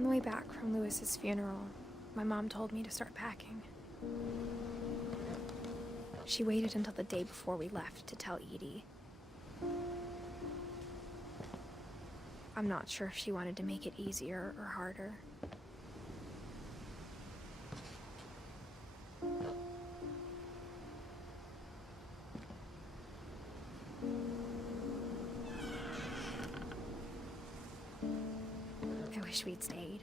On the way back from Lewis's funeral, my mom told me to start packing. She waited until the day before we left to tell Edie. I'm not sure if she wanted to make it easier or harder. I wish we'd stayed.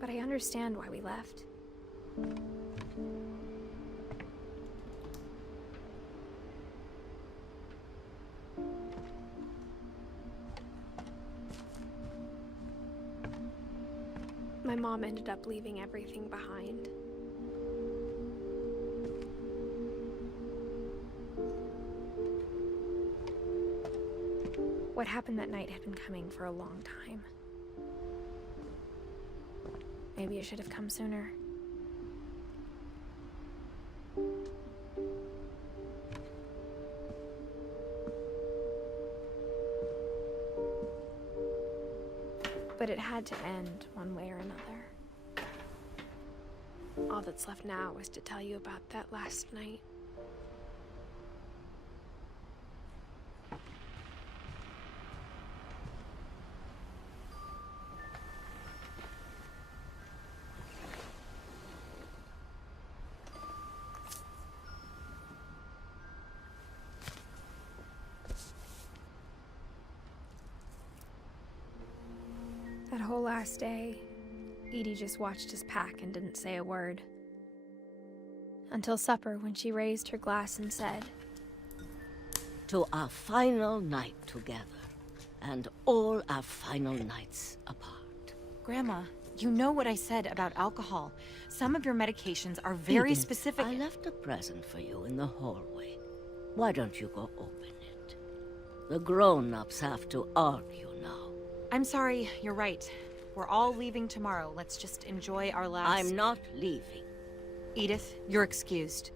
But I understand why we left. My mom ended up leaving everything behind. What happened that night had been coming for a long time. Maybe it should have come sooner. But it had to end one way or another. All that's left now is to tell you about that last night. That whole last day, Edie just watched us pack and didn't say a word. Until supper, when she raised her glass and said, "To our final night together, and all our final nights apart." Grandma, you know what I said about alcohol. Some of your medications are very Edith, specific. I left a present for you in the hallway. Why don't you go open it? The grown-ups have to argue now. I'm sorry, you're right. We're all leaving tomorrow. Let's just enjoy our last... I'm not leaving. Edith, you're excused.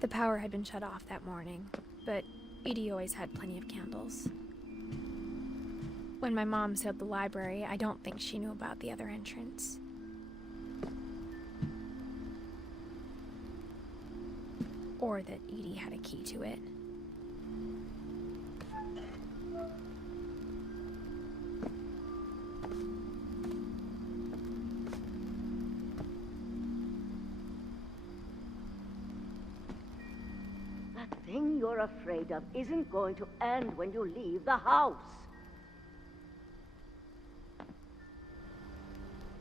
the power had been shut off that morning, but Edie always had plenty of candles. When my mom sealed the library, I don't think she knew about the other entrance. Or that Edie had a key to it. That thing you're afraid of isn't going to end when you leave the house.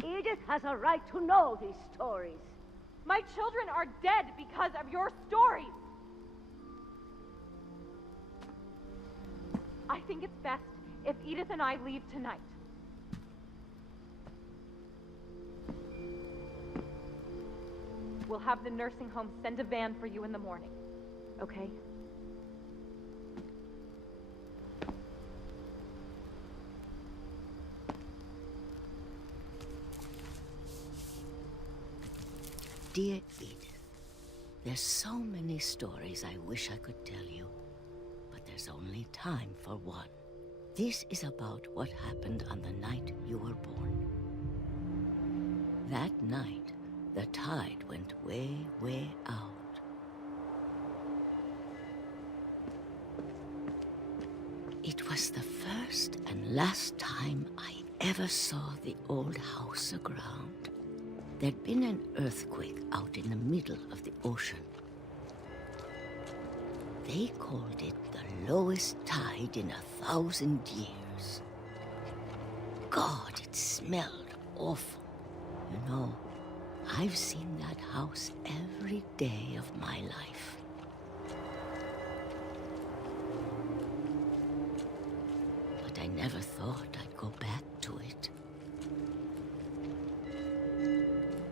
Edith has a right to know these stories. My children are dead because of your stories! I think it's best if Edith and I leave tonight. We'll have the nursing home send a van for you in the morning, okay? Dear Edith, there's so many stories I wish I could tell you, but there's only time for one. This is about what happened on the night you were born. That night, the tide went way, way out. It was the first and last time I ever saw the old house aground. There'd been an earthquake out in the middle of the ocean. They called it the lowest tide in 1,000 years. God, it smelled awful. You know, I've seen that house every day of my life. But I never thought I'd go back to it.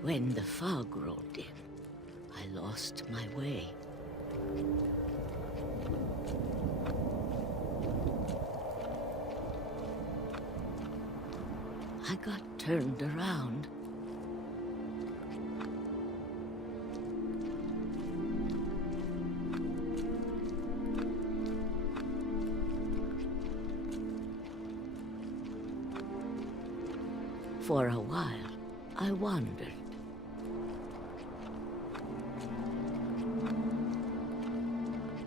When the fog rolled in, I lost my way. I got turned around. For a while, I wandered.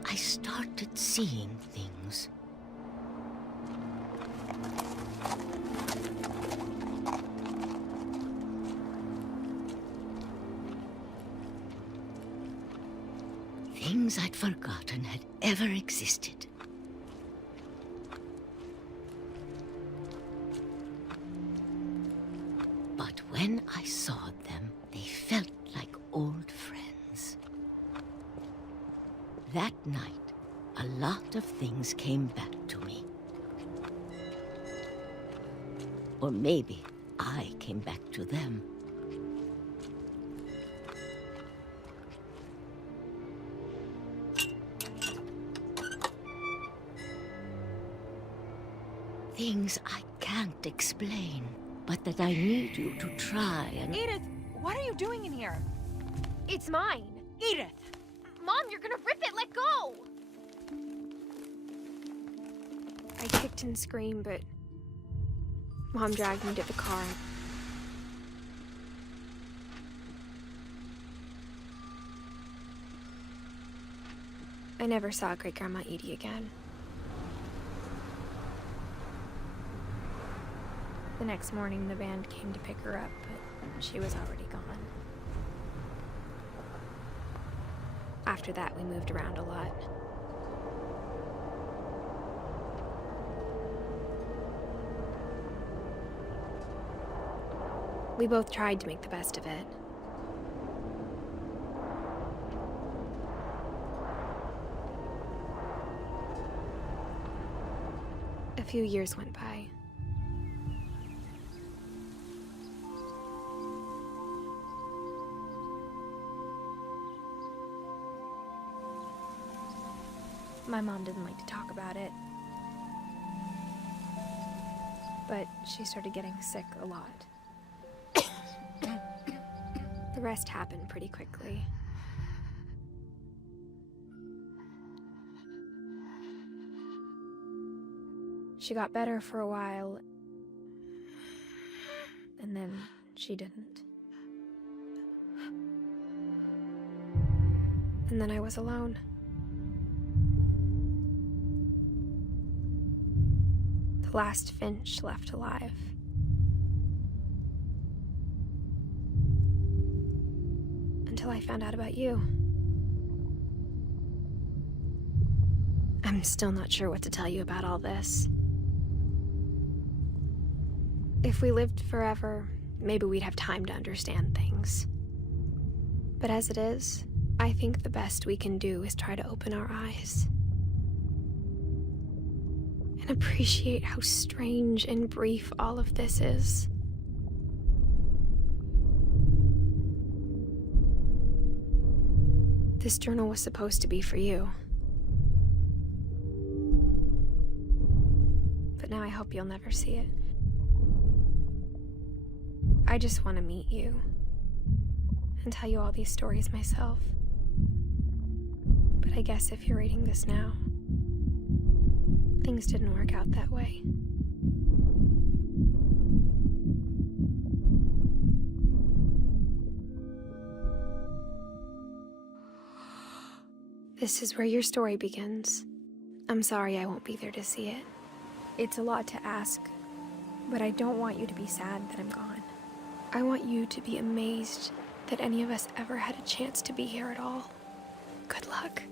I started seeing things. Things I'd forgotten had ever existed. But when I saw them, they felt like old friends. That night, a lot of things came back to me. Or maybe I came back to them. Things I can't explain, but that I need you to try and... Edith, what are you doing in here? It's mine. Edith! Mom, you're gonna rip it! Let go! I kicked and screamed, but Mom dragged me to the car. I never saw Great-Grandma Edie again. The next morning, the band came to pick her up, but she was already gone. After that, we moved around a lot. We both tried to make the best of it. A few years went by. My mom didn't like to talk about it, but she started getting sick a lot. The rest happened pretty quickly. She got better for a while, and then she didn't. And then I was alone. The last Finch left alive. Until I found out about you. I'm still not sure what to tell you about all this. If we lived forever, maybe we'd have time to understand things. But as it is, I think the best we can do is try to open our eyes. And appreciate how strange and brief all of this is. This journal was supposed to be for you. But now I hope you'll never see it. I just want to meet you and tell you all these stories myself. But I guess if you're reading this now, things didn't work out that way. This is where your story begins. I'm sorry I won't be there to see it. It's a lot to ask, but I don't want you to be sad that I'm gone. I want you to be amazed that any of us ever had a chance to be here at all. Good luck.